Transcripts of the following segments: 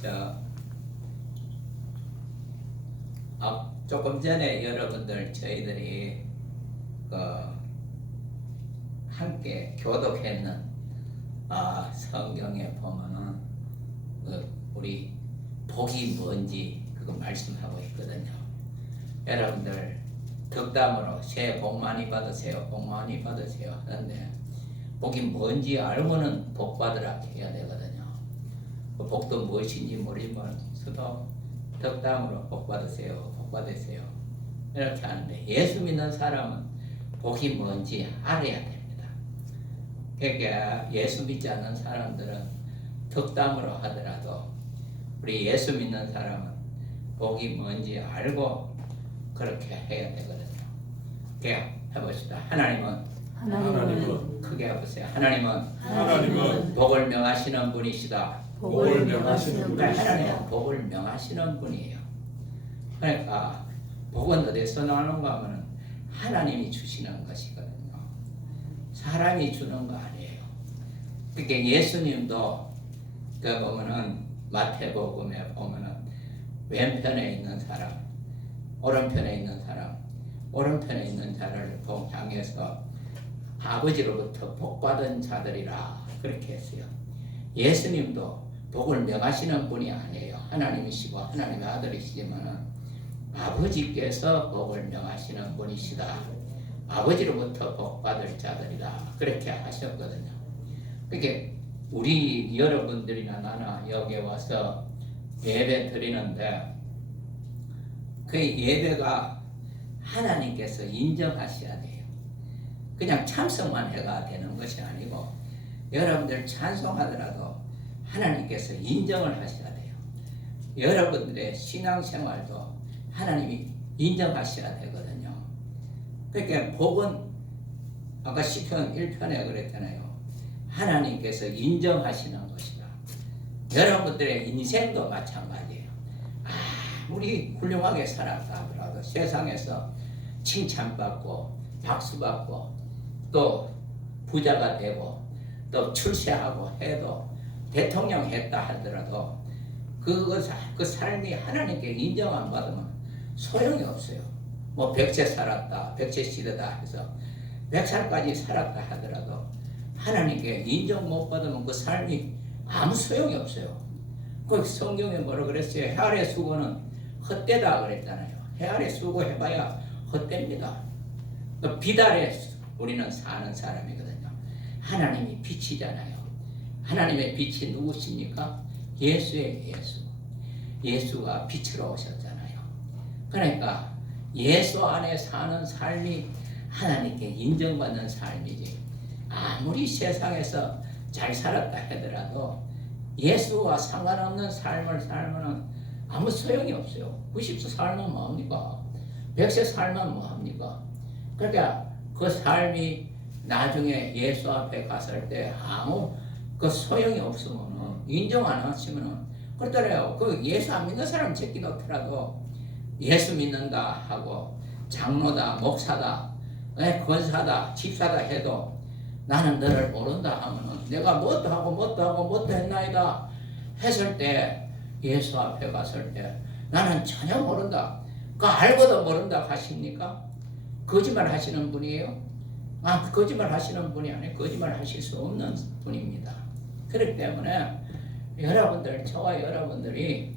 저 조금 전에 여러분들 저희들이 그 함께 교독했는 성경에 보면은 우리 복이 뭔지 그거 말씀하고 있거든요. 여러분들 덕담으로 새해 복 많이 받으세요, 복 많이 받으세요 하는데 복이 뭔지 알고는 복 받으라 해야 되거든요. 그 복도 무엇인지 모르면서도 덕담으로 복 받으세요, 복 받으세요 이렇게 하는데, 예수 믿는 사람은 복이 뭔지 알아야 됩니다. 그러니까 예수 믿지 않는 사람들은 덕담으로 하더라도 우리 예수 믿는 사람은 복이 뭔지 알고 그렇게 해야 되거든요. 그냥 해봅시다. 하나님은 크게 해보세요. 하나님은 복을 명하시는 분이시다. 복을 명하시는 분이시다. 하나님은 복을 명하시는 분이에요. 그러니까 복은 어디서 나오는가 하면 하나님이 주시는 것이거든요. 사람이 주는 거 아니에요. 그러니까 예수님도 그 보면은 마태복음에 보면은 왼편에 있는 사람, 오른편에 있는 사람, 오른편에 있는 자를 향해서 아버지로부터 복받은 자들이라 그렇게 했어요. 예수님도 복을 명하시는 분이 아니에요. 하나님이시고 하나님의 아들이시지만은 아버지께서 복을 명하시는 분이시다. 아버지로부터 복받을 자들이다 그렇게 하셨거든요. 그러니까 우리 여러분들이나 나나 여기 와서 예배 드리는데 그 예배가 하나님께서 인정하셔야 돼요. 그냥 참석만 해가 되는 것이 아니고 여러분들 찬송하더라도 하나님께서 인정을 하셔야 돼요. 여러분들의 신앙생활도 하나님이 인정하셔야 되거든요. 그러니까 복은 아까 시편 1편에 그랬잖아요. 하나님께서 인정하시는 것이다. 여러분들의 인생도 마찬가지예요. 아무리 훌륭하게 살았다 하더라도 세상에서 칭찬받고 박수받고 또 부자가 되고 또 출세하고 해도 대통령 했다 하더라도 그 삶이 하나님께 인정 안 받으면 소용이 없어요. 뭐 100세 살았다, 100세 시대다 해서 100살까지 살았다 하더라도 하나님께 인정 못 받으면 그 삶이 아무 소용이 없어요. 그 성경에 뭐라 그랬어요? 해 아래 수고는 헛되다 그랬잖아요. 해 아래 수고 해봐야 헛됩니다. 빛 아래 우리는 사는 사람이거든요. 하나님이 빛이잖아요. 하나님의 빛이 누구십니까? 예수의 예수. 예수가 빛으로 오셨잖아요. 그러니까 예수 안에 사는 삶이 하나님께 인정받는 삶이지. 아무리 세상에서 잘 살았다 하더라도 예수와 상관없는 삶을 살면 아무 소용이 없어요. 90세 살면 뭐합니까? 100세 살면 뭐합니까? 그러니까 그 삶이 나중에 예수 앞에 갔을 때 아무 그 소용이 없으면 인정 안 하시면 그렇더래요. 그 예수 안 믿는 사람 제끼 놓더라도 예수 믿는다 하고 장로다, 목사다, 권사다, 집사다 해도 나는 너를 모른다 하면은 내가 뭣도 하고 뭣도 하고 뭣도 했나이다 했을 때 예수 앞에 갔을 때 나는 전혀 모른다. 그 알고도 모른다 하십니까? 거짓말 하시는 분이에요? 거짓말 하시는 분이 아니에요. 거짓말 하실 수 없는 분입니다. 그렇기 때문에 여러분들, 저와 여러분들이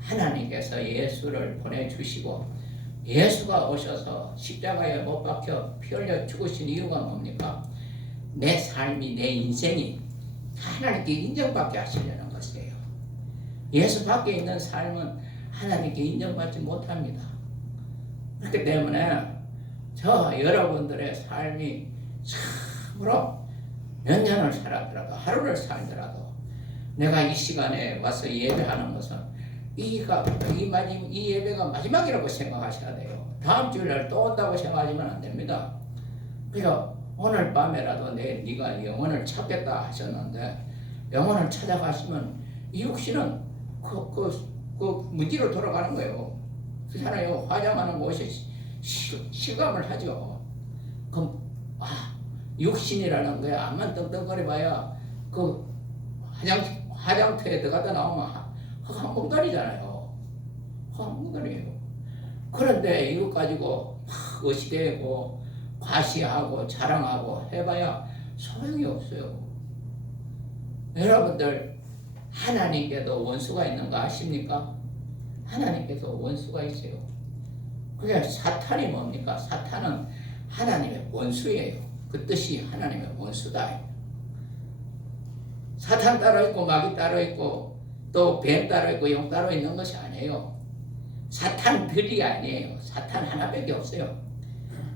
하나님께서 예수를 보내주시고 예수가 오셔서 십자가에 못 박혀 피 흘려 죽으신 이유가 뭡니까? 내 삶이, 내 인생이 하나님께 인정받게 하시려는 것이에요. 예수 밖에 있는 삶은 하나님께 인정받지 못합니다. 그렇기 때문에 저 여러분들의 삶이 참으로 몇 년을 살았더라도 하루를 살더라도 내가 이 시간에 와서 예배하는 것은 이 예배가 마지막이라고 생각하셔야 돼요. 다음 주일날 또 온다고 생각하시면 안 됩니다. 그래서 오늘 밤에라도 네가 영혼을 찾겠다 하셨는데 영혼을 찾아가시면 이 육신은 그 무지로 돌아가는 거예요. 그렇잖아요. 화장하는 곳이 실감을 하죠. 그럼 육신이라는 거야. 앞만 떡떡거려 봐야 그 화장터에 들어가다 나오면 헛항공달이잖아요. 헛항공달이에요. 그런데 이것 가지고 막 의시되고 과시하고 자랑하고 해봐야 소용이 없어요. 여러분들 하나님께도 원수가 있는 거 아십니까? 하나님께도 원수가 있어요. 그게 사탄이 뭡니까? 사탄은 하나님의 원수예요. 그 뜻이 하나님의 원수다. 사탄 따로 있고 마귀 따로 있고 또 뱀 따로 있고 용 따로 있는 것이 아니에요. 사탄들이 아니에요. 사탄 하나밖에 없어요.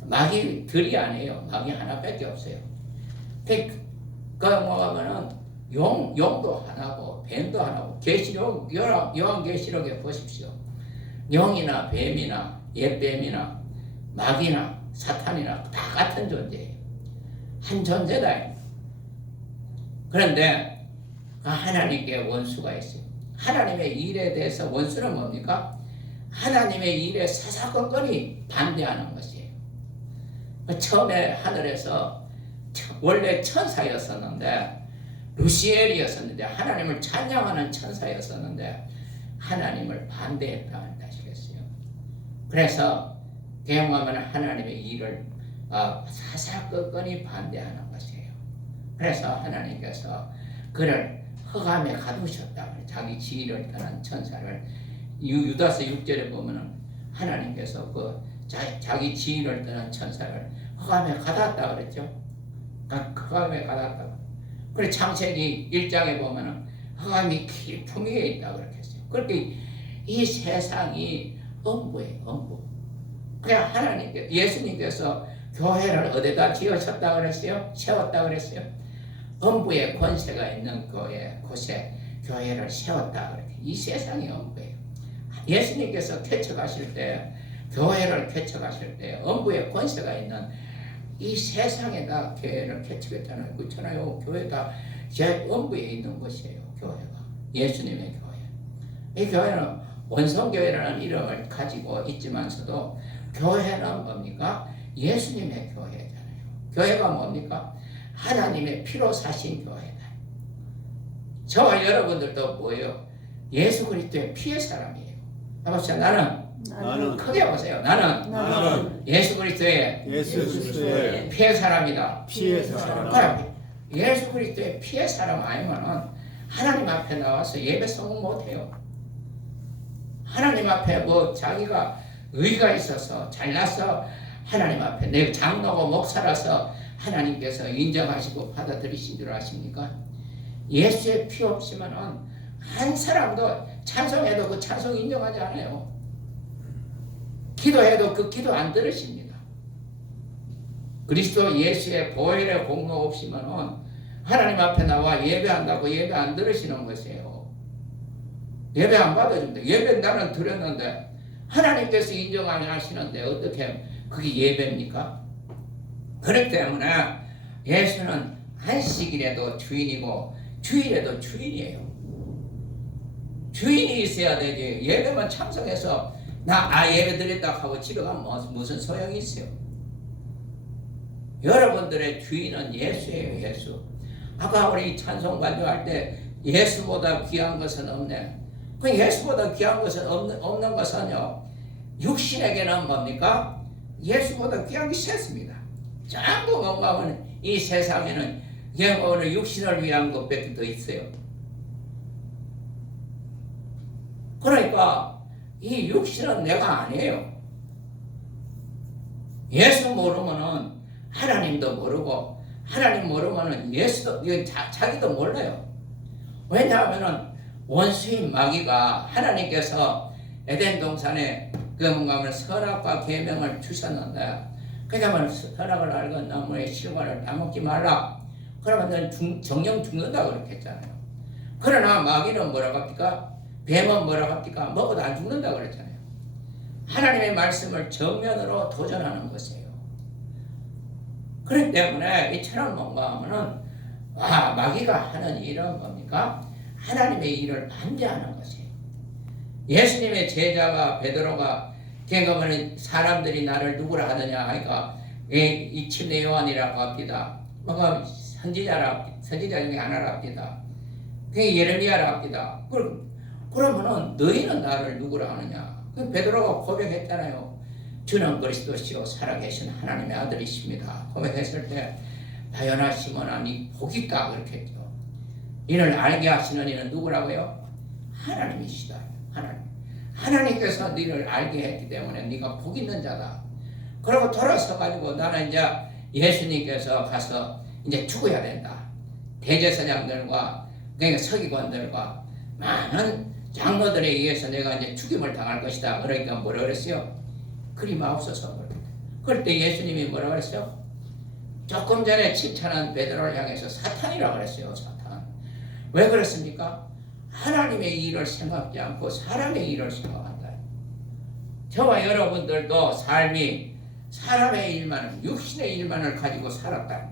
마귀들이 아니에요. 마귀 하나밖에 없어요. 그 뭐하면은 용도 하나고 뱀도 하나고 계시록 요한계시록에 보십시오. 용이나 뱀이나 옛뱀이나 마귀나 사탄이나 다 같은 존재예요. 한 존재다. 그런데 하나님께 원수가 있어요. 하나님의 일에 대해서 원수는 뭡니까? 하나님의 일에 사사건건이 반대하는 것이에요. 처음에 하늘에서 원래 천사였었는데 루시엘이었었는데 하나님을 찬양하는 천사였었는데 하나님을 반대했다는 뜻이겠어요. 그래서 대응하면 하나님의 일을 사사건건이 반대하는 것이에요. 그래서 하나님께서 그를 흑암에 가두셨다. 자기 지위를 떠난 천사를 유다서 6절에 보면은 하나님께서 그 자기 지위를 떠난 천사를 흑암에 가뒀다 그랬죠. 흑암에 가뒀다. 그리고 창세기 1장에 보면은 흑암이 깊은 위에 있다 그렇게 했어요. 그렇게 이 세상이 엄부예요, 엄부. 그냥 하나님께 예수님께서 교회를 어디다 지으셨다 그랬어요? 세웠다 그랬어요? 엄부의 권세가 있는 곳에 교회를 세웠다 그렇게. 이 세상이 엄부예요. 예수님께서 개척하실 때 교회를 개척하실 때 엄부의 권세가 있는 이 세상에다 교회를 개척했잖아요. 그렇잖아요. 교회가 제 엄부에 있는 곳이에요. 교회가 예수님의 교회. 이 교회는 원성교회라는 이름을 가지고 있지만서도 교회는 뭡니까? 예수님의 교회잖아요. 교회가 뭡니까? 하나님의 피로 사신 교회다. 저와 여러분들도 뭐예요? 예수 그리스도의 피의 사람이에요. 해보세요. 나는 크게 보세요. 나는 예수 그리스도의 피의 사람이다. 피의 사람. 예수 그리스도의 피의 사람 아니면은 하나님 앞에 나와서 예배 성공 못해요. 하나님 앞에 뭐 자기가 의가 있어서 잘나서 하나님 앞에 내 장로고 목사라서 하나님께서 인정하시고 받아들이신 줄 아십니까? 예수의 피 없이면은 한 사람도 찬송해도 그 찬송 인정하지 않아요. 기도해도 그 기도 안 들으십니다. 그리스도 예수의 보혈의 공로 없이면은 하나님 앞에 나와 예배한다고 예배 안 들으시는 것이에요. 예배 안 받아준다. 예배 나는 드렸는데 하나님께서 인정 안 하시는데 어떻게 그게 예배입니까? 그렇기 때문에 예수는 안식일에도 주인이고 주일에도 주인이에요. 주인이 있어야 되지. 예배만 참석해서 나 예배 드렸다 하고 집에 가면 무슨 소용이 있어요? 여러분들의 주인은 예수예요. 예수. 아까 우리 찬송 반주할 때 예수보다 귀한 것은 없네. 그 예수보다 귀한 것은 없는 것은요, 육신에게는 뭡니까? 예수보다 귀한 게 셋습니다. 전부 뭔가 하면 이 세상에는 오늘 육신을 위한 것밖에 더 있어요. 그러니까 이 육신은 내가 아니에요. 예수 모르면은 하나님도 모르고 하나님 모르면은 예수도 자기도 몰라요. 왜냐하면은 원수인 마귀가 하나님께서 에덴 동산에 그 뭔가 하면 선악과 계명을 주셨는데 그러면 선악을 알건 나무의 실과를 따먹지 말라. 그러면 너는 정령 죽는다 그렇게 했잖아요. 그러나 마귀는 뭐라고 합니까? 뱀은 뭐라고 합니까? 먹어도 안 죽는다 그랬잖아요. 하나님의 말씀을 정면으로 도전하는 것이에요. 그렇기 때문에 이처럼 뭔가 하면은 마귀가 하는 일은 뭡니까? 하나님의 일을 반대하는 것이에요. 예수님의 제자가 베드로가 그러면 사람들이 나를 누구라 하느냐 하니까 이 침례 요한이라고 합니다. 뭔가 선지자 중에 하나라 합니다. 그게 예레미야라 합니다. 그러면은 너희는 나를 누구라 하느냐? 그 베드로가 고백했잖아요. 주는 그리스도시요 살아계신 하나님의 아들이십니다. 고백했을 때 바요나 시몬아 네 복이 있다 그렇게 했죠. 이를 알게 하시는 이는 누구라고요? 하나님이시다. 하나님께서 너를 알게 했기 때문에 네가 복 있는 자다. 그러고 돌아서 가지고 나는 이제 예수님께서 가서 이제 죽어야 된다. 대제사장들과 그러니까 서기관들과 많은 장로들에 의해서 내가 이제 죽임을 당할 것이다. 그러니까 뭐라 그랬어요? 그리 마옵소서. 그럴 때 예수님이 뭐라 그랬어요? 조금 전에 칭찬한 베드로를 향해서 사탄이라고 그랬어요. 사탄. 왜 그랬습니까? 하나님의 일을 생각지 않고 사람의 일을 생각한다. 저와 여러분들도 삶이 사람의 일만을, 육신의 일만을 가지고 살았다.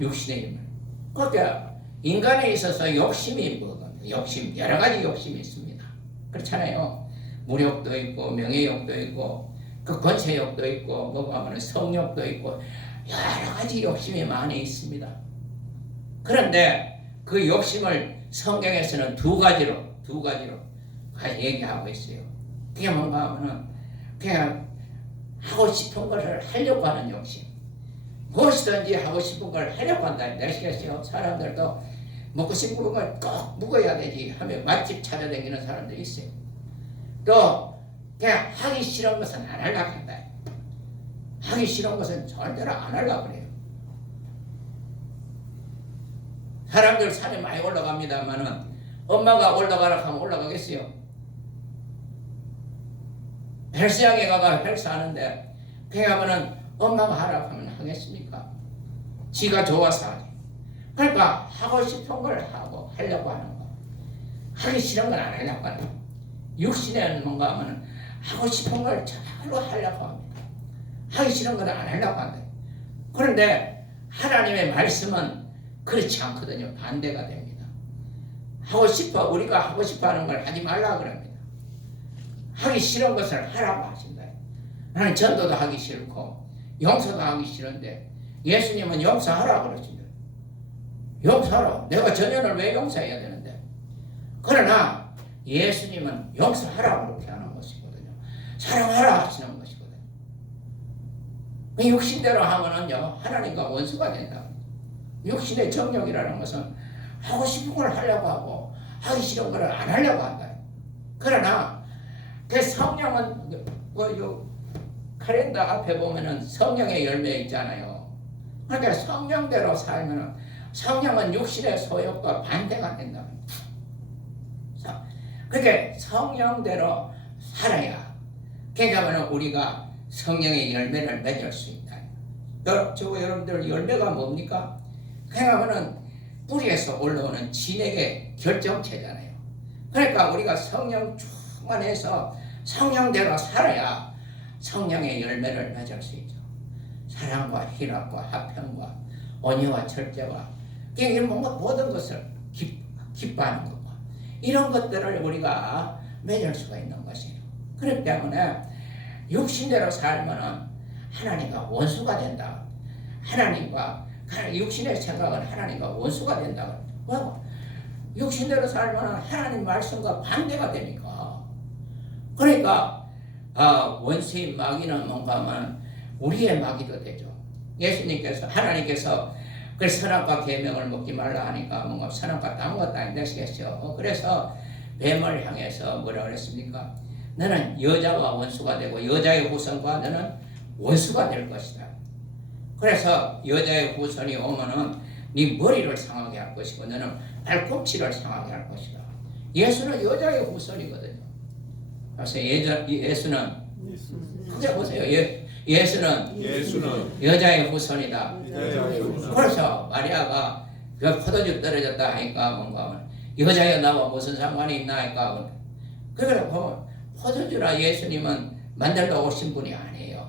육신의 일만. 그러니까 인간에 있어서 욕심이 뭐거든요. 욕심, 여러 가지 욕심이 있습니다. 그렇잖아요. 무력도 있고 명예욕도 있고 그 권세욕도 있고 뭐 하면 성욕도 있고 여러 가지 욕심이 많이 있습니다. 그런데 그 욕심을 성경에서는 두 가지로 얘기하고 있어요. 그게 뭔가 하면은 그냥 하고 싶은 것을 하려고 하는 욕심. 무엇이든지 하고 싶은 걸 하려고 한다. 내시겠어요? 사람들도 먹고 싶은 걸 꼭 먹어야 되지 하며 맛집 찾아다니는 사람들이 있어요. 또 그냥 하기 싫은 것은 안 하려고 한다. 하기 싫은 것은 절대로 안 하려고 그래요. 사람들 산에 많이 올라갑니다만은 엄마가 올라가라 하면 올라가겠어요? 헬스장에 가가 헬스하는데 그냥 하면은 엄마가 하라고 하면 하겠습니까? 지가 좋아서 하지. 그러니까 하고 싶은 걸 하고 하려고 하는 거. 하기 싫은 건 안 하려고 하는 거. 육신에는 뭔가 하면 하고 싶은 걸 잘로 하려고 합니다. 하기 싫은 건 안 하려고 한다. 그런데 하나님의 말씀은 그렇지 않거든요. 반대가 됩니다. 우리가 하고 싶어 하는 걸 하지 말라고 그럽니다. 하기 싫은 것을 하라고 하신다. 나는 전도도 하기 싫고 용서도 하기 싫은데 예수님은 용서하라고 그러신다. 용서하라. 내가 전현을 왜 용서해야 되는데? 그러나 예수님은 용서하라고 그렇게 하는 것이거든요. 사랑하라 하시는 것이거든요. 육신대로 하면은요 하나님과 원수가 된다. 육신의 정욕이라는 것은 하고 싶은 걸 하려고 하고 하기 싫은 걸 안 하려고 한다. 그러나 그 성령은 칼렌더 앞에 보면은 성령의 열매 있잖아요. 그러니까 성령대로 살면은 성령은 육신의 소욕과 반대가 된다. 그러니까 성령대로 살아야 그러니까 우리가 성령의 열매를 맺을 수 있다. 여러분들 열매가 뭡니까? 그러니까 뿌리에서 올라오는 진액의 결정체잖아요. 그러니까 우리가 성령 충만해서 성령대로 살아야 성령의 열매를 맺을 수 있죠. 사랑과 희락과 화평과 온유와 절제와 이런 모든 것을 기뻐하는 것과 이런 것들을 우리가 맺을 수가 있는 것이에요. 그렇기 때문에 육신대로 살면은 하나님과 원수가 된다. 육신의 생각은 하나님과 원수가 된다. 왜? 육신대로 살면은 하나님 말씀과 반대가 되니까. 그러니까 원수의 마귀는 뭔가 하면 우리의 마귀도 되죠. 하나님께서 그 선악과 계명을 먹지 말라 하니까 뭔가 선악과 딴 것도 안 되시겠죠. 그래서 뱀을 향해서 뭐라 그랬습니까? 너는 여자와 원수가 되고 여자의 후손과 너는 원수가 될 것이다. 그래서 여자의 후손이 오면은 네 머리를 상하게 할 것이고 너는 발꿈치를 상하게 할 것이다. 예수는 여자의 후손이거든요. 그래서 예수는 크게 보세요. 예수는 여자의 후손이다. 그래서 마리아가 포도주 떨어졌다 하니까 뭔가 여자여 나와 무슨 상관이 있나 하니까 그래 보면 포도주라 예수님은 만들러 오신 분이 아니에요.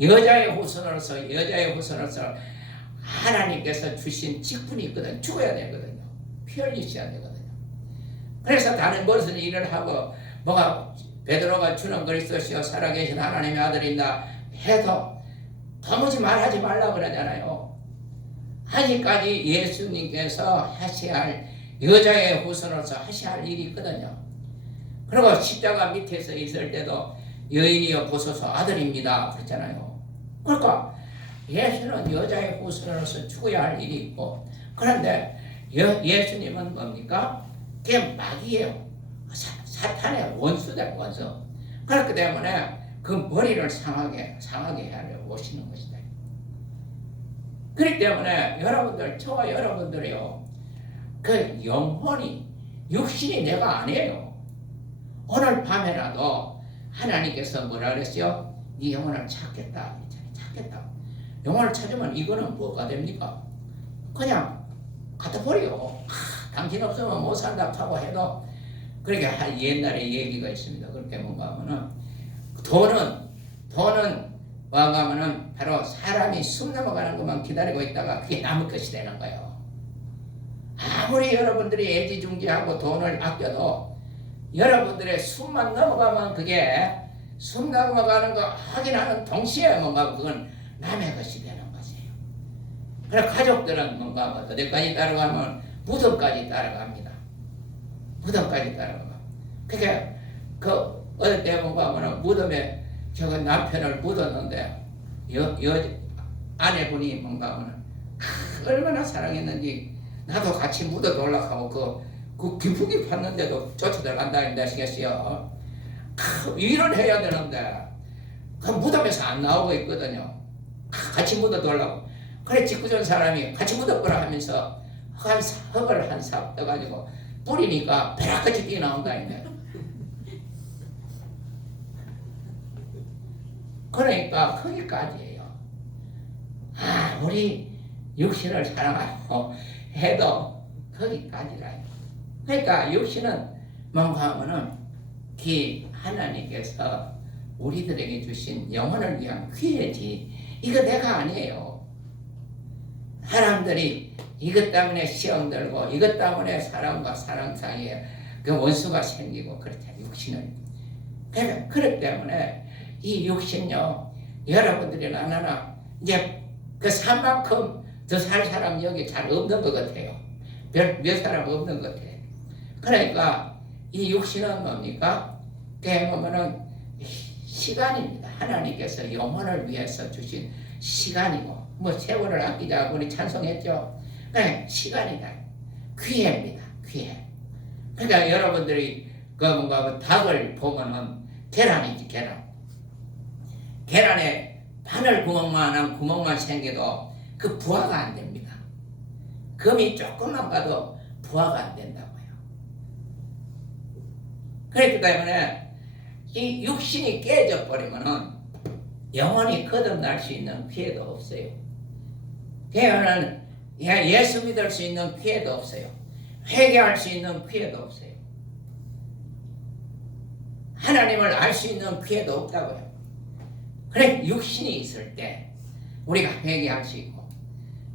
여자의 후손으로서 하나님께서 주신 직분이 있거든. 죽어야 되거든요. 피 흘리셔야 되거든요. 그래서 다른 무슨 일을 하고 베드로가 주는 그리스도시요 살아계신 하나님의 아들이다 해도 도무지 말하지 말라 그러잖아요. 아직까지 예수님께서 하셔야 할 여자의 후손으로서 하셔야 할 일이 있거든요. 그리고 십자가 밑에서 있을 때도 여인이여 보소서 아들입니다 그랬잖아요. 그러니까 예수는 여자의 후손으로서 죽어야 할 일이 있고, 그런데 예수님은 뭡니까? 그게 마귀예요. 사탄의 원수다, 원수. 그렇기 때문에 그 머리를 상하게 하려 오시는 것이다. 그렇기 때문에 여러분들, 저와 여러분들이요, 그 영혼이, 육신이 내가 아니에요. 오늘 밤에라도 하나님께서 뭐라 그랬어요? 네 영혼을 찾겠다. 찾겠다. 영혼을 찾으면 이거는 뭐가 됩니까? 그냥 갖다 버려. 당신 없으면 못 산다 하고 해도, 그렇게 옛날에 얘기가 있습니다. 그렇게 뭔가 하면은 돈은 뭔가 하면은 바로 사람이 숨 넘어가는 것만 기다리고 있다가 그게 남의 것이 되는 거예요. 아무리 여러분들이 애지중지하고 돈을 아껴도 여러분들의 숨만 넘어가면 그게 숨 넘어가는 거 확인하는 동시에 뭔가 그건 남의 것이 되는 것이에요. 그래 가족들은 뭔가 어디까지 따라가면 무덤까지 따라갑니다. 무덤까지 따라가. 그게 그 어느 때 뭔가 하면 무덤에 저 남편을 묻었는데 아내분이 뭔가 하면 얼마나 사랑했는지 나도 같이 묻어 올라가고 그 기쁘게 봤는데도 쫓아들어간다 했는데 아시겠어요? 일을 해야 되는데 그 무덤에서 안 나오고 있거든요. 같이 묻어 돌라고. 그래 직구전 사람이 같이 묻어보라 하면서 흙을 한 삽 떠가지고 뿌리니까 벼락같이 뛰어나온다 했네. 그러니까 거기까지예요. 우리 육신을 사랑하고 해도 거기까지라. 그러니까 육신은 뭔가 하면은 하나님께서 우리들에게 주신 영혼을 위한 귀해지, 이거 내가 아니에요. 사람들이 이것 때문에 시험 들고 이것 때문에 사람과 사람 사이에 그 원수가 생기고 그렇잖아요. 육신은. 그렇기 때문에 이 육신요, 여러분들이 나나 이제 그 산 만큼 더 살 사람 여기 잘 없는 것 같아요. 몇 사람 없는 것 같아요. 그러니까 이 육신은 뭡니까? 그게 보면은 시간입니다. 하나님께서 영혼을 위해서 주신 시간이고, 뭐 세월을 아끼자고 우리 찬송했죠. 그래, 시간이다. 귀해입니다. 귀해. 그러니까 여러분들이 그 뭔가 닭을 보면은 계란이지, 계란. 계란에 바늘 구멍만한 구멍만 생겨도 그 부화가 안 됩니다. 금이 조금만 가도 부화가 안 된다고요. 그렇기 때문에 이 육신이 깨져 버리면은 영원히 거듭날 수 있는 기회도 없어요. 그러면 예수 믿을 수 있는 기회도 없어요. 회개할 수 있는 기회도 없어요. 하나님을 알 수 있는 기회도 없다고요. 그래, 육신이 있을 때 우리가 회개할 수 있고,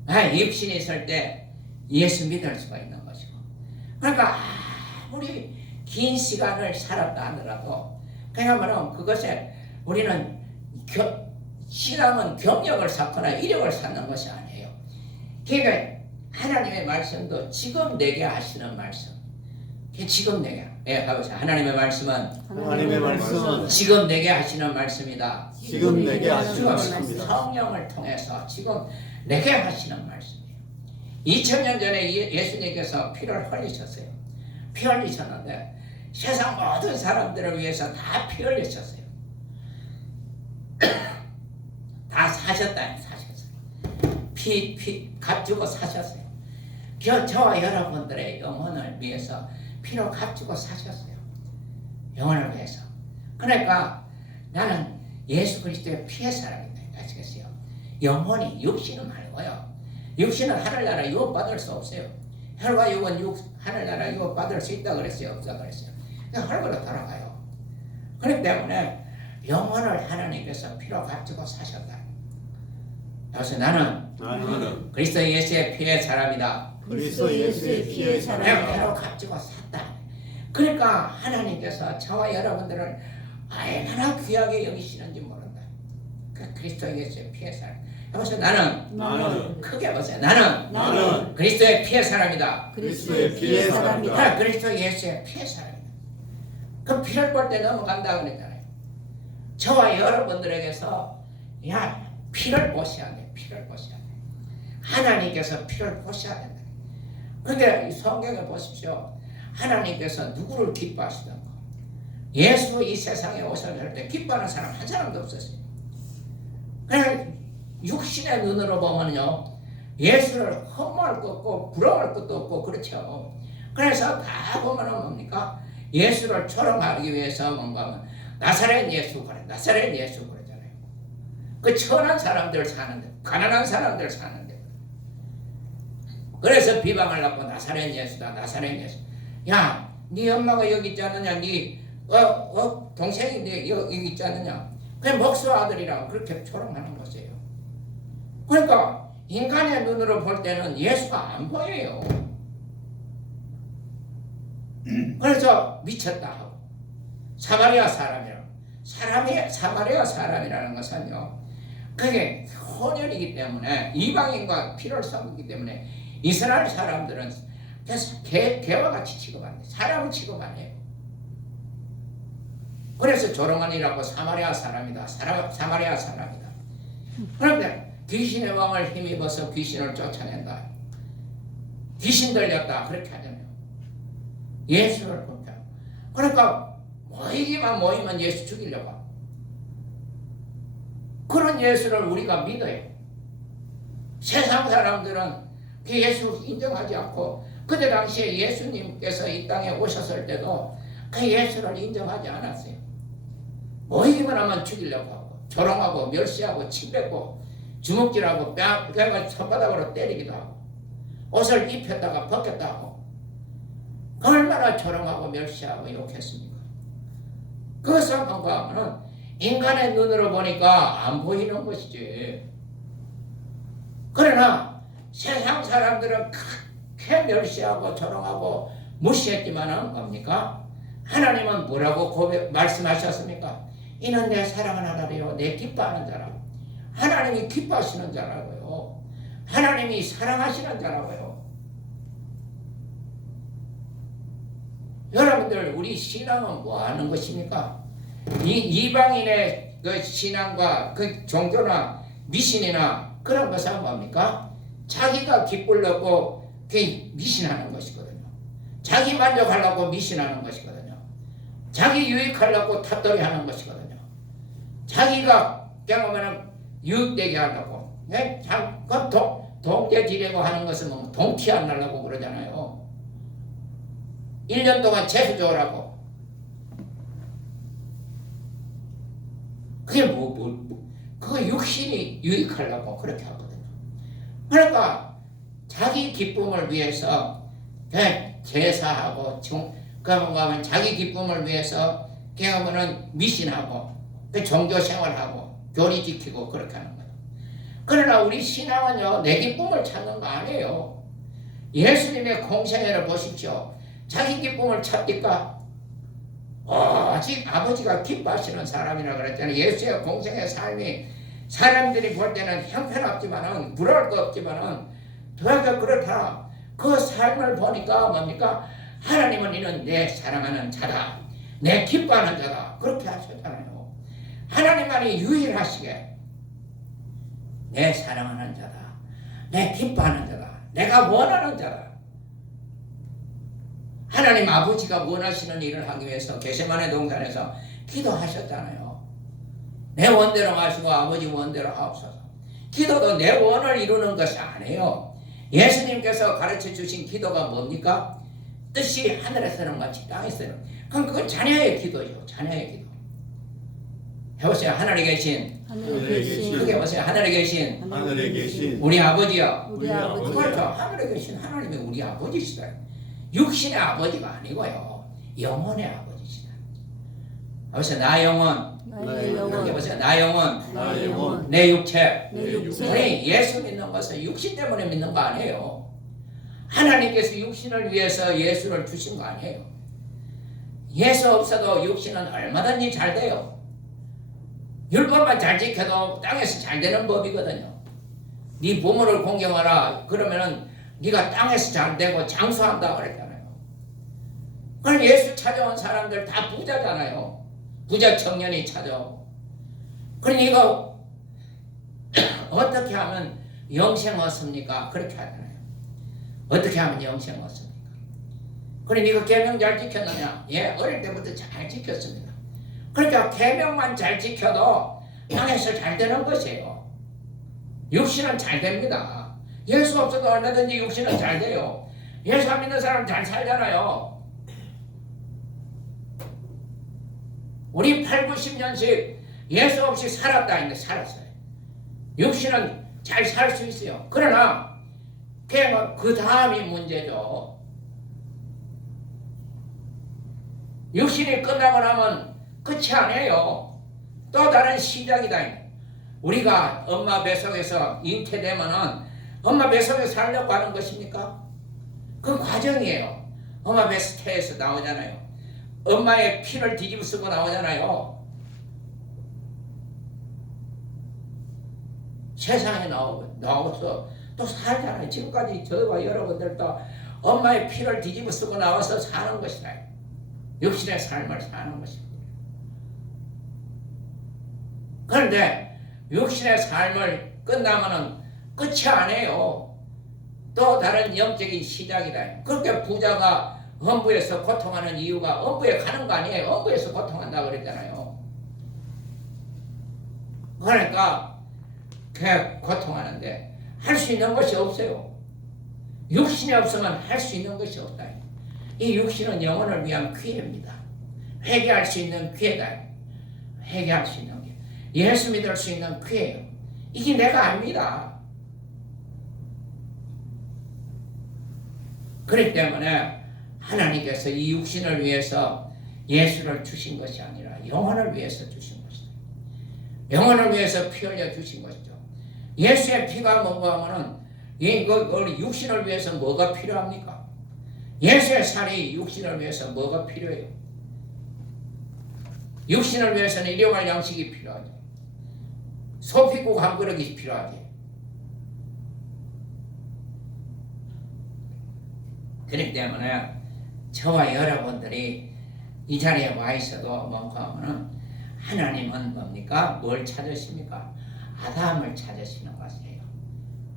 육신이 있을 때 예수 믿을 수가 있는 것이고. 그러니까 아무리 긴 시간을 살았다 하더라도 그러면 그것에 우리는 신앙은 경력을 쌓거나 이력을 쌓는 것이 아니에요. 그러니까 하나님의 말씀도 지금 내게 하시는 말씀. 지금 내게 하나님의 말씀은 지금 내게 하시는 말씀이다. 지금 내게 하시는 말씀입니다. 성령을 통해서 지금 내게 하시는 말씀이에요. 2000년 전에 예수님께서 피를 흘리셨어요. 피 흘리셨는데 세상 모든 사람들을 위해서 다 피 흘리셨어요. 다 사셨어요. 피 값주고 사셨어요. 저와 여러분들의 영혼을 위해서 피로 값주고 사셨어요. 영혼을 위해서. 그러니까 나는 예수 그리스도의 피의 사람이다. 아시겠어요? 영혼이, 육신은 말고요. 육신은 하늘나라 유업받을 수 없어요. 혈과 육은 하늘나라 유업받을 수 있다 그랬어요? 없다 그랬어요? 그냥 헐거로 돌아가요. 그렇기 때문에 영혼을 하나님께서 피로 값주고 사셨다. 그래서 나는 그리스도 예수의 피의 사람이다. 그리스도 예수의 피의 내가 사람이다. 피로 값주고 샀다. 그러니까 하나님께서 저와 여러분들을 얼마나 귀하게 여기시는지 모른다. 그 그리스도 예수의 피의 사람. 해보세요. 나는 나는 크게 해보세요. 나는 그리스도의 피의 사람이다. 그리스도의 피의 사람이다. 그래, 그리스도 예수의 피의 사람이다. 그 피를 볼 때 넘어간다 그랬잖아요. 저와 여러분들에게서 야 피를 보셔야 돼. 피를 보셔야 돼. 하나님께서 피를 보셔야 된다. 근데 이 성경에 보십시오. 하나님께서 누구를 기뻐하시던가. 예수 이 세상에 오셨을 때 기뻐하는 사람 한 사람도 없었어요. 그냥 육신의 눈으로 보면요, 예수를 흠모할 것도 없고 부러워할 것도 없고 그렇죠. 그래서 다 보면은 뭡니까? 예수를 조롱하기 위해서 뭔가 하면 나사렛 예수 그래, 나사렛 예수 그러잖아요. 그 천한 사람들 사는데, 가난한 사람들 사는데. 그래서 비방을 받고 나사렛 예수다, 나사렛 예수. 야, 네 엄마가 여기 있지 않느냐? 네 동생이 네 여기 있지 않느냐? 그냥 목수 아들이라고 그렇게 조롱하는 것이에요. 그러니까 인간의 눈으로 볼 때는 예수가 안 보여요. 그래서 미쳤다 하고 사마리아 사람이라고. 사마리아 사람이라는 것은요, 그게 혼혈이기 때문에 이방인과 피를 섞기 때문에 이스라엘 사람들은 개와 같이 취급 안 돼. 사람을 취급 안 해요. 그래서 조롱하니라고 사마리아 사람이다. 사마리아 사람이다. 그런데 귀신의 왕을 힘입어서 귀신을 쫓아낸다. 귀신 들렸다. 그렇게 하잖아요. 예수를 본다. 그러니까 모이면 예수 죽이려고. 그런 예수를 우리가 믿어요. 세상 사람들은 그 예수 인정하지 않고, 그때 당시에 예수님께서 이 땅에 오셨을 때도 그 예수를 인정하지 않았어요. 모이기만 하면 죽이려고 하고, 조롱하고, 멸시하고, 침뱉고, 주먹질하고, 뼈가 손바닥으로 때리기도 하고, 옷을 입혔다가 벗겼다 하고, 얼마나 조롱하고, 멸시하고, 욕했습니까? 그것은 뭔가 하면은 인간의 눈으로 보니까 안 보이는 것이지. 그러나 세상 사람들은 크게 멸시하고 조롱하고 무시했지만은 뭡니까? 하나님은 뭐라고 말씀하셨습니까? 이는 내 사랑하는 아들이요 내 기뻐하는 자라. 하나님이 기뻐하시는 자라고요. 하나님이 사랑하시는 자라고요. 여러분들, 우리 신앙은 뭐 하는 것입니까? 이방인의 그 신앙과 그 종교나 미신이나 그런 것은 뭡니까? 자기가 기쁘려고 그 미신하는 것이거든요. 자기 만족하려고 미신하는 것이거든요. 자기 유익하려고 탑돌이 하는 것이거든요. 자기가 경험하면 유익되게 하려고. 네? 동태 지려고 하는 것은 뭐 동티 안 나려고 그러잖아요. 1년 동안 재수 줘라고. 그게 그거 육신이 유익하려고 그렇게 하거든요. 그러니까 자기 기쁨을 위해서 제사하고 그런가 하면 자기 기쁨을 위해서 그러면은 미신하고 종교 생활하고 교리 지키고 그렇게 하는 거예요. 그러나 우리 신앙은요, 내 기쁨을 찾는 거 아니에요. 예수님의 공생애를 보십시오. 자기 기쁨을 찾니까 오직 아버지가 기뻐하시는 사람이라 그랬잖아요. 예수의 공생의 삶이 사람들이 볼 때는 형편없지만은 부러울 거 없지만은 되게 그렇다. 그 삶을 보니까 뭡니까? 하나님은 이는 내 사랑하는 자다. 내 기뻐하는 자다. 그렇게 하셨잖아요. 하나님만이 유일하시게 내 사랑하는 자다. 내 기뻐하는 자다. 내가 원하는 자다. 하나님 아버지가 원하시는 일을 하기 위해서 겟세마네 동산에서 기도하셨잖아요. 내 원대로 하시고 아버지 원대로 하옵소서. 기도도 내 원을 이루는 것이 아니에요. 예수님께서 가르쳐 주신 기도가 뭡니까? 뜻이 하늘에서는 같이 땅에서는. 그럼 그건 자녀의 기도죠. 자녀의 기도. 해보세요. 하늘에 계신, 크게 보세요. 하늘에 계신 우리 아버지요. 그렇죠. 하늘에 계신 하나님이 우리 아버지시다. 육신의 아버지가 아니고요, 영혼의 아버지시다. 보세요. 나 영혼. 보세요. 나 영혼. 내 육체. 우리 예수 믿는 것은 육신 때문에 믿는 거 아니에요. 하나님께서 육신을 위해서 예수를 주신 거 아니에요. 예수 없어도 육신은 얼마든지 잘 돼요. 율법만 잘 지켜도 땅에서 잘 되는 법이거든요. 네 부모를 공경하라. 그러면은 네가 땅에서 잘 되고 장수한다 그랬잖아요. 그럼 예수 찾아온 사람들 다 부자잖아요. 부자 청년이 찾아오고. 그러니까 어떻게 하면 영생 얻습니까? 그렇게 하잖아요. 어떻게 하면 영생 얻습니까? 그래 네가 계명 잘 지켰느냐? 예, 어릴 때부터 잘 지켰습니다. 그러니까 계명만 잘 지켜도 땅에서 잘 되는 것이에요. 육신은 잘 됩니다. 예수 없어도 얼마든지 육신은 잘 돼요. 예수 안 믿는 사람 잘 살잖아요. 우리 8, 90년씩 예수 없이 살았다 했는데 살았어요. 육신은 잘 살 수 있어요. 그러나 그 다음이 문제죠. 육신이 끝나고 나면 끝이 아니에요. 또 다른 시작이다. 우리가 엄마 뱃속에서 잉태되면은 엄마 뱃속에 살려고 하는 것입니까? 그 과정이에요. 엄마 뱃속에서 나오잖아요. 엄마의 피를 뒤집어 쓰고 나오잖아요. 세상에 나와서 또 살잖아요. 지금까지 저와 여러분들도 엄마의 피를 뒤집어 쓰고 나와서 사는 것이다. 육신의 삶을 사는 것입니다. 그런데 육신의 삶을 끝나면은 끝이 아니에요. 또 다른 영적인 시작이다. 그렇게 부자가 엄부에서 고통하는 이유가 엄부에 가는 거 아니에요. 엄부에서 고통한다고 그랬잖아요. 그러니까 그 고통하는데 할 수 있는 것이 없어요. 육신이 없으면 할 수 있는 것이 없다. 이 육신은 영혼을 위한 기회입니다. 회개할 수 있는 기회다. 회개할 수 있는 기회. 예수 믿을 수 있는 기회예요. 이게 내가 압니다. 그렇기 때문에 하나님께서 이 육신을 위해서 예수를 주신 것이 아니라 영혼을 위해서 주신 것이다. 영혼을 위해서 피 흘려 주신 것이죠. 예수의 피가 뭔가 하면은 우리 육신을 위해서 뭐가 필요합니까? 예수의 살이 육신을 위해서 뭐가 필요해요? 육신을 위해서는 일용할 양식이 필요하죠. 소피국 한 그릇이 필요하지. 그렇기 때문에 저와 여러분들이 이 자리에 와 있어도 뭔가 하면은 하나님은 뭡니까? 뭘 찾으십니까? 아담을 찾으시는 것이에요.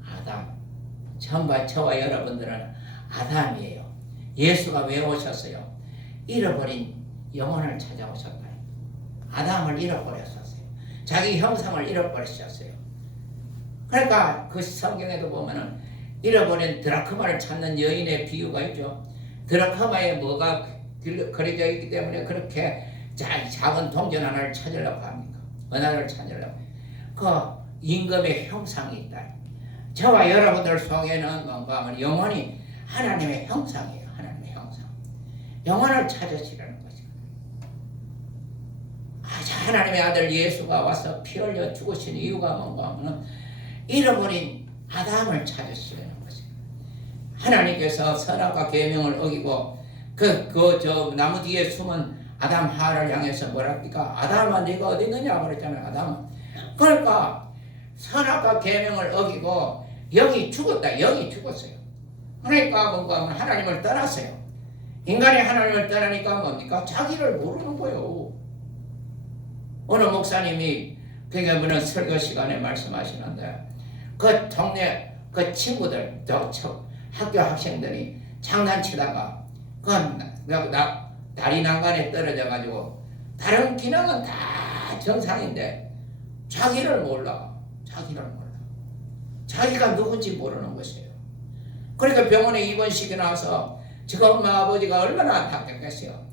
아담. 저와 여러분들은 아담이에요. 예수가 왜 오셨어요? 잃어버린 영혼을 찾아오셨다. 아담을 잃어버렸었어요. 자기 형상을 잃어버리셨어요. 그러니까 그 성경에도 보면은 잃어버린 드라크마를 찾는 여인의 비유가 있죠. 드라크마에 뭐가 그려져 있기 때문에 그렇게 작은 동전 하나를 찾으려고 합니까? 은하를 찾으려고. 그 임금의 형상이 있다. 저와 여러분들 속에는 뭔가 하면 영혼이 하나님의 형상이에요. 하나님의 형상. 영혼을 찾으시라는 것입니다. 하나님의 아들 예수가 와서 피 흘려 죽으신 이유가 뭔가 하면 잃어버린 아담을 찾으시라는 것입니다. 하나님께서 선악과 계명을 어기고 저 나무 뒤에 숨은 아담 하와를 향해서 뭐랍니까? 아담아 네가 어디 있느냐 그랬잖아요. 아담아. 그러니까 선악과 계명을 어기고 영이 죽었다. 영이 죽었어요. 그러니까 뭔가 하면 하나님을 떠났어요. 인간이 하나님을 떠나니까 뭡니까? 자기를 모르는 거예요. 어느 목사님이 그러니까 설교 시간에 말씀하시는데 그 동네 그 친구들 학교 학생들이 장난치다가 다리 난간에 떨어져 가지고 다른 기능은 다 정상인데 자기를 몰라. 자기가 누군지 모르는 것이에요. 그러니까 병원에 입원시켜 나와서 저 엄마 아버지가 얼마나 안타깝겠어요.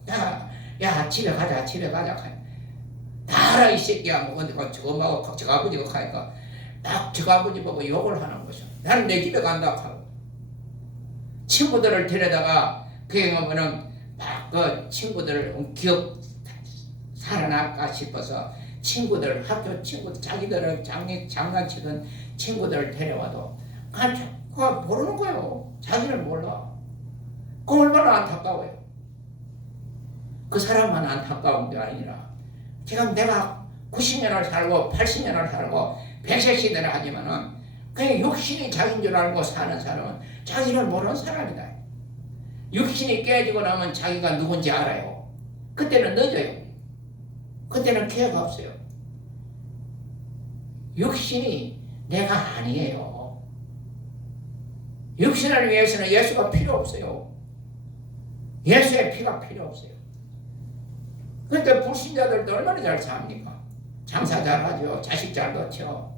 야 집에 가자. 다 알아 이 새끼야. 뭐 근데 저 엄마가 저 아버지가 가니까 딱 저 아버지 보고 욕을 하는 것이요. 나는 내 집에 간다 하고 친구들을 데려다가 그게 보면은 막 그 친구들 기억 살아날까 싶어서 친구들 학교 친구들 자기들을 장난치던 친구들을 데려와도 그거 모르는 거예요. 자기를 몰라. 그 얼마나 안타까워요. 그 사람만 안타까운 게 아니라 지금 내가 90년을 살고 80년을 살고 100세 시대를 하지만은 그냥 육신이 자기인 줄 알고 사는 사람은 자기를 모르는 사람이다. 육신이 깨지고 나면 자기가 누군지 알아요. 그때는 늦어요. 그때는 기회가 없어요. 육신이 내가 아니에요. 육신을 위해서는 예수가 필요 없어요. 예수의 피가 필요 없어요. 그러니까 불신자들도 얼마나 잘 삽니까? 장사 잘하죠. 자식 잘 놓죠.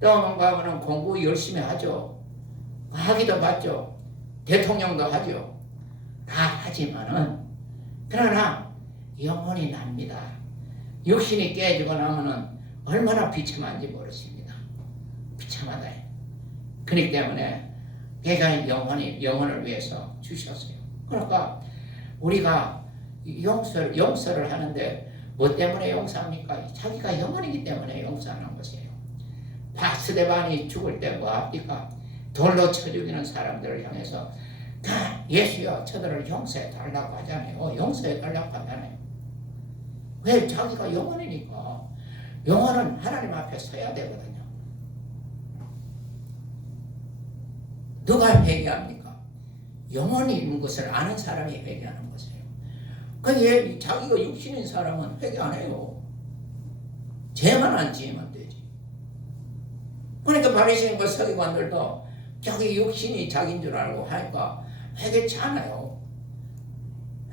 또 뭔가 하면 공부 열심히 하죠. 학위도 받죠. 대통령도 하죠. 다 하지만은 그러나 영혼이 납니다. 육신이 깨지고 나면은 얼마나 비참한지 모르십니다. 비참하다. 그렇기 때문에 걔가 영혼을 위해서 주셨어요. 그러니까 우리가 용서를 하는데 뭐 때문에 용서합니까? 자기가 영혼이기 때문에 용서하는 것이에요. 스데반이 죽을 때 뭐 합니까? 돌로 쳐 죽이는 사람들을 향해서 예수여 저들을 용서해 달라고 하잖아요. 용서해 달라고 하잖아요. 왜? 자기가 영혼이니까. 영혼은 하나님 앞에 서야 되거든요. 누가 회개합니까? 영혼이 있는 것을 아는 사람이 회개하는 것이에요. 그게 자기가 육신인 사람은 회개 안 해요. 죄만 안 지으면 되지. 그러니까 바리새인과 서기관들도 자기 육신이 자기인 줄 알고 하니까 회개치 않아요.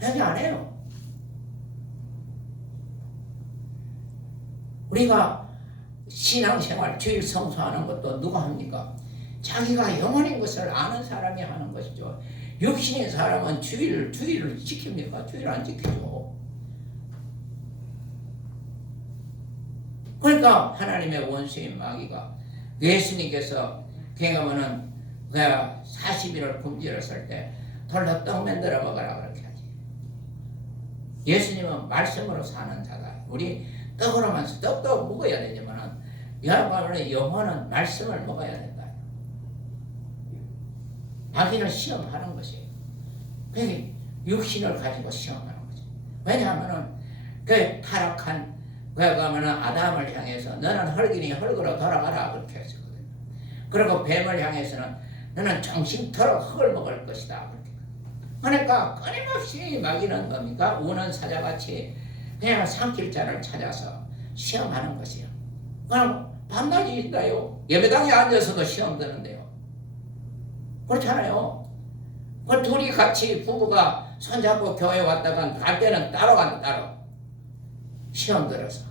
회개 안 해요. 우리가 신앙생활, 주일 성수하는 것도 누가 합니까? 자기가 영혼인 것을 아는 사람이 하는 것이죠. 육신인 사람은 주일을 지킵니까? 주일 안 지키죠. 그러니까 하나님의 원수인 마귀가 예수님께서 경험하는 40일을 굶주렸을 때 돌로 떡 만들어 먹으라 그렇게 하지. 예수님은 말씀으로 사는 자다. 우리 떡으로만 떡도 먹어야 되지만은 여러분의 영혼은 말씀을 먹어야 된다. 마귀는 시험하는 것이에요. 그게 육신을 가지고 시험하는 거죠. 왜냐하면은 그 타락한 그러면은 아담을 향해서 너는 흙이니 흙으로 돌아가라 그렇게 했거든요. 그리고 뱀을 향해서는 너는 정신토록 흙을 먹을 것이다 그렇게. 그러니까 끊임없이 마귀는 뭡니까? 우는 사자같이 그냥 삼킬 자를 찾아서 시험하는 것이에요. 그럼 밤낮이 있다요. 예배당에 앉아서도 시험 드는데요. 그렇잖아요. 그 둘이 같이 부부가 손잡고 교회 왔다가 갈 때는 따로 간다 따로. 시험 들어서.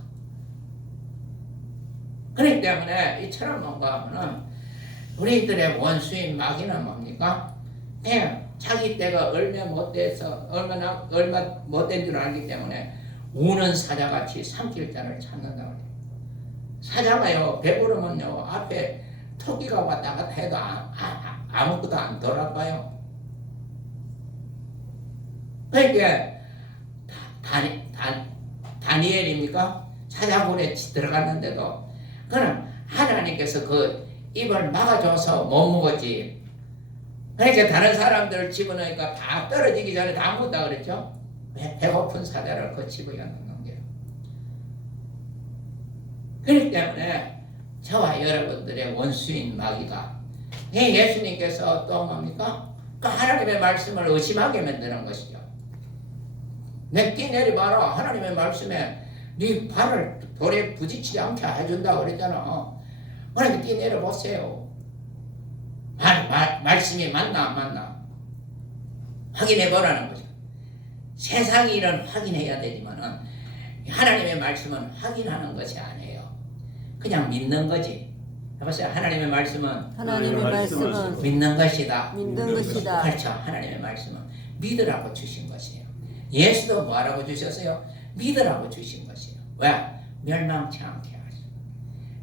그렇기 때문에 이처럼 뭔가 하면은 우리들의 원수인 마귀는 뭡니까? 그냥 자기 때가 얼마 못된 줄 알기 때문에 우는 사자같이 삼킬 자를 찾는다고 해요. 사자가요 배부르면요 앞에 토끼가 왔다 갔다 해도 아무것도 안 돌아봐요. 그러니까 다니엘입니까? 사자굴에 들어갔는데도 그는 하나님께서 그 입을 막아줘서 못 먹었지. 그러니까 다른 사람들 집어넣으니까 다 떨어지기 전에 다 먹었다 그랬죠. 배고픈 사자를 그 집어넣는 거예요. 그렇기 때문에 저와 여러분들의 원수인 마귀가 예수님께서 또 뭡니까? 그 하나님의 말씀을 의심하게 만드는 것이죠. 내 뛰내려봐라. 하나님의 말씀에 네 발을 돌에 부딪히지 않게 해준다고 그랬잖아. 그러니까 뛰내려보세요. 말씀이 맞나 안 맞나 확인해보라는 거죠. 세상 일은 확인해야 되지만 하나님의 말씀은 확인하는 것이 아니에요. 그냥 믿는 거지. 해보세요. 하나님의 말씀은 믿는 것이다. 믿는 것이다. 그렇죠. 하나님의 말씀은 믿으라고 주신 것이에요. 예수도 뭐라고 주셨어요? 믿으라고 주신 것이에요. 왜? 멸망치 않게 하시고.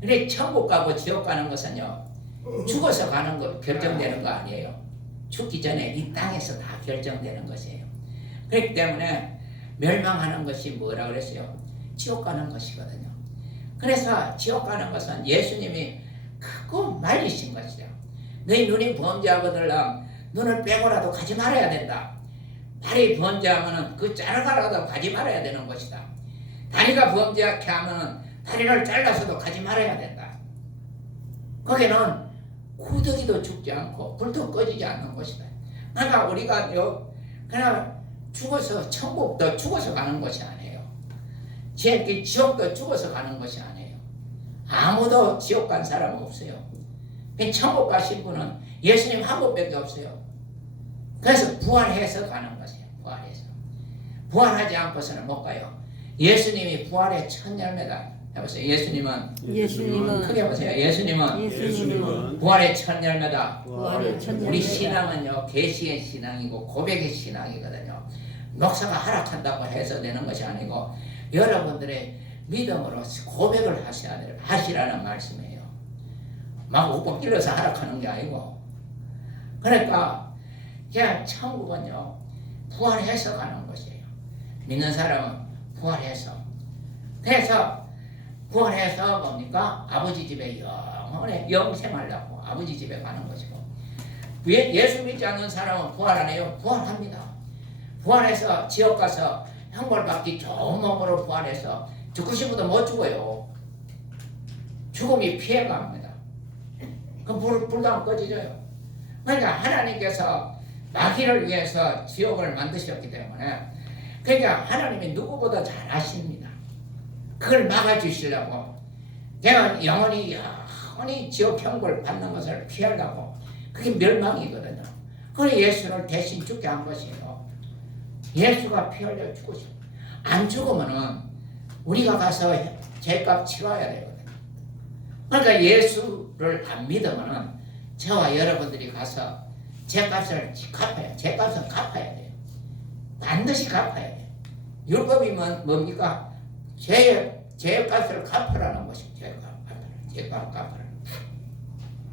근데 천국 가고 지옥 가는 것은요 죽어서 가는 거 결정되는 거 아니에요. 죽기 전에 이 땅에서 다 결정되는 것이에요. 그렇기 때문에 멸망하는 것이 뭐라 그랬어요? 지옥 가는 것이거든요. 그래서 지옥 가는 것은 예수님이 크고 말리신 것이죠. 너희 눈이 범죄하거들랑 눈을 빼고라도 가지 말아야 된다. 발이 범죄하면 그 자르가라도 가지 말아야 되는 것이다. 다리가 범죄하게 하면 다리를 잘라서도 가지 말아야 된다. 거기는 구더기도 죽지 않고 불도 꺼지지 않는 곳이다. 그러니까 우리가 그냥 죽어서 천국도 죽어서 가는 것이 아니에요. 지옥도 죽어서 가는 것이 아니에요. 아무도 지옥 간 사람은 없어요. 천국 가신 분은 예수님 한 분밖에 없어요. 그래서 부활해서 가는 것이에요. 부활하지 않고서는 못 가요. 예수님이 부활의 첫 열매다. 해보세요. 예수님은 크게 보세요. 예수님은 부활의 첫 열매다. 우리 신앙은요, 계시의 신앙이고 고백의 신앙이거든요. 목사가 하락한다고 해서 되는 것이 아니고 여러분들의 믿음으로 고백을 하시라는 말씀이에요. 막 욱박 찔러서 하락하는 게 아니고. 그러니까 그냥 천국은요, 부활해서 가는 것이에요. 믿는 사람은 부활해서. 그래서 부활해서 뭡니까? 아버지 집에 영생하려고 아버지 집에 가는 것이고. 예수 믿지 않는 사람은 부활 안 해요? 부활합니다. 부활해서 지옥 가서 형벌 받기 좋은 몸으로 부활해서 죽고 싶어도 못 죽어요. 죽음이 피해갑니다. 그 불도 안 꺼지져요. 그러니까 하나님께서 마귀를 위해서 지옥을 만드셨기 때문에, 그러니까 하나님이 누구보다 잘 아십니다. 그걸 막아주시려고, 내가 영원히 지옥 형벌 받는 것을 피하려고. 그게 멸망이거든요. 그래서 예수를 대신 죽게 한 것이에요. 예수가 피 흘려 죽으시고, 안 죽으면은 우리가 가서 죄값 치러야 되거든요. 그러니까 예수를 안 믿으면은 저와 여러분들이 가서 죄값을 갚아야, 죄값은 갚아야 돼요. 반드시 갚아야 돼요. 율법이 뭡니까? 죄값을 갚으라는 것이죠. 죄값 갚으라.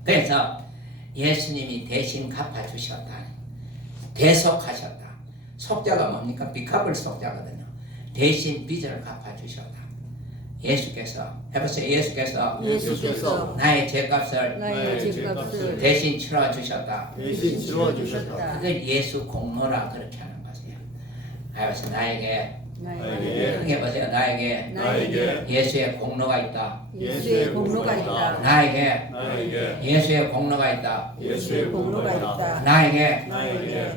그래서 예수님이 대신 갚아주셨다. 대속하셨다. 속자가 뭡니까? 비카블 속자거든요. 대신 빚을 갚아주셨다. 예수께서 해보세요. 예수께서 나의 죄값을 대신 치러주셨다. 그걸 예수 공로라 그렇게 하는 것이에요. 해보세요. 나에게 크게 보세요. 나에게 예수의 공로가 있다. 나에게 예수의 공로가 있다. 나에게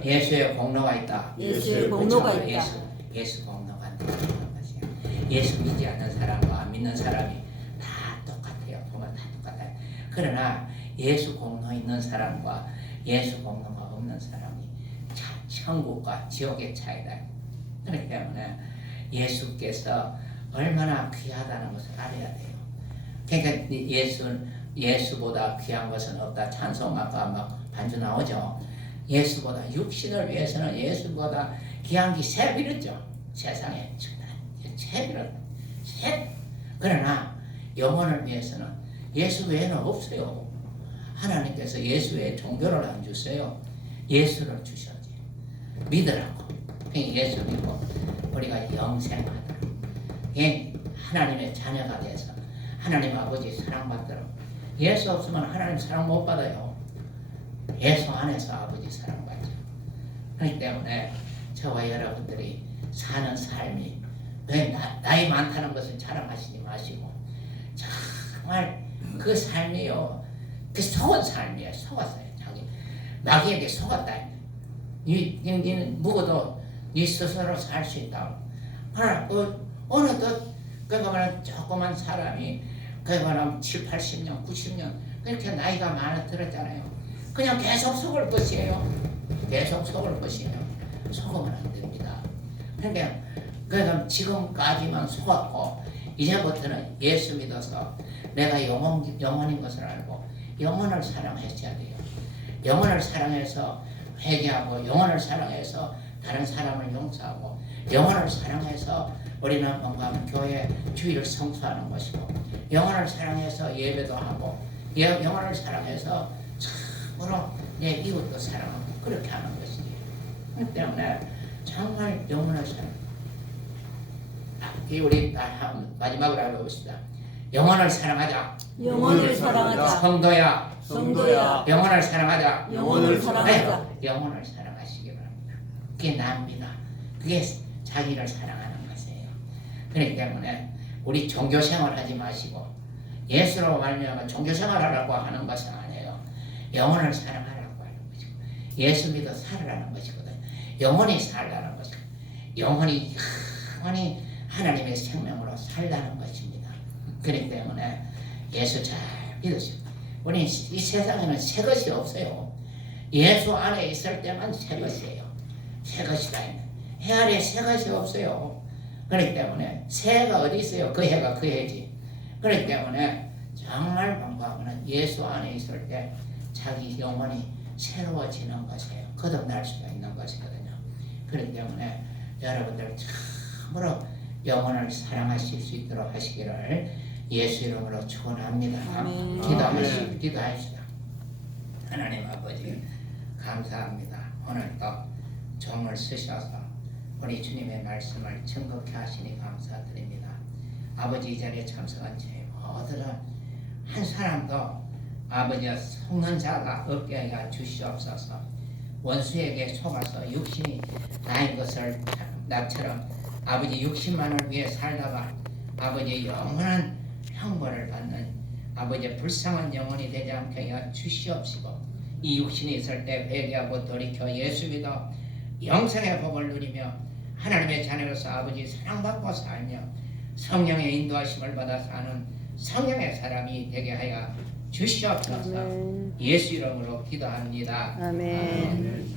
예수의 공로가 있다. 예수 공로가 있다는 것이에요. 예수 믿지 않는 사람과 안 믿는 사람이 다 똑같아요. 정말 다 똑같아요. 그러나 예수 공로 있는 사람과 예수 공로가 없는 사람이 천국과 지옥의 차이다. 그렇기 때문에 예수께서 얼마나 귀하다는 것을 알아야 돼요. 그러니까 예수보다 귀한 것은 없다. 찬송 아까 막 반주 나오죠. 예수보다 육신을 위해서는 예수보다 귀한 게 새 빌었죠. 세상에 새 빌었다. 그러나 영혼을 위해서는 예수 외에는 없어요. 하나님께서 예수 외에 종교를 안 주세요. 예수를 주셔야지. 믿으라고. 예수 믿고 우리가 영생하도록, 하나님의 자녀가 돼서 하나님 아버지 사랑받도록. 예수 없으면 하나님 사랑 못 받아요. 예수 안에서 아버지 사랑받죠. 그렇기 때문에 저와 여러분들이 사는 삶이 왜 나이 많다는 것을 자랑하시지 마시고, 정말 그 삶이요, 그 속은 삶이에요. 속았어요. 자기 마귀에게 속았다. 니는 묵어도 네 스스로 살 수 있다. 그러나 어느 그거는 조그만 사람이 그거는 7, 80년, 90년 그렇게 나이가 많아 들었잖아요. 그냥 계속 속을 것이에요. 계속 속을 것이에요. 속으면 안 됩니다. 그러니까 지금까지만 속았고 이제부터는 예수 믿어서 내가 영혼인 것을 알고 영혼을 사랑하셔야 돼요. 영혼을 사랑해서 회개하고 영혼을 사랑해서 다른 사람을 용서하고 영혼을 사랑해서 우리는 뭔가 교회 주일을 성수하는 것이고 영혼을 사랑해서 예배도 하고 영혼을 사랑해서 참으로 내 이웃도 사랑하고 그렇게 하는 것이지. 그렇기 때문에 정말 영혼을 사랑. 우리 마지막으로 알아봅시다. 영혼을 사랑하자. 성도야. 영혼을 사랑하자. 영혼을 사랑하시기 바랍니다. 그게 나입니다. 그게 자기를 사랑하는 것이에요. 그렇기 때문에 우리 종교생활 하지 마시고 예수로 말미암아 종교생활하라고 하는 것은 아니에요. 영혼을 사랑하라고 하는 것이고 예수 믿어 살으라는 것이거든. 영혼이 살라는 것이고 영혼이 하나님의 생명으로 살라는 것입니다. 그렇기 때문에 예수 잘 믿으시고 우리 이 세상에는 새 것이 없어요. 예수 안에 있을 때만 새 것이에요. 새 것이 다 있는 해 아래 새 것이 없어요. 그렇기 때문에 새해가 어디 있어요? 그 해가 그 해지. 그렇기 때문에 정말 반가워하는 예수 안에 있을 때 자기 영혼이 새로워지는 것이에요. 거듭날 수가 있는 것이거든요. 그렇기 때문에 여러분들 참으로 영혼을 사랑하실 수 있도록 하시기를 예수 이름으로 축원합니다. 기도하시다. 하나님 아버지 감사합니다. 오늘도 종을 쓰셔서 우리 주님의 말씀을 증거케 하시니 감사드립니다. 아버지 이 자리에 참석한 제 모든 한 사람도 아버지가 속는 자가 없게 하여 주시옵소서. 원수에게 속아서 육신이 나인 것을 나처럼 아버지 육신만을 위해 살다가 아버지 영원한 형벌을 받는 아버지 불쌍한 영혼이 되지 않게 하여 주시옵시고 이 육신이 있을 때 회개하고 돌이켜 예수 믿어 영생의 복을 누리며 하나님의 자녀로서 아버지 사랑받고 살며 성령의 인도하심을 받아 사는 성령의 사람이 되게 하여 주시옵소서. 예수 이름으로 기도합니다. 아멘.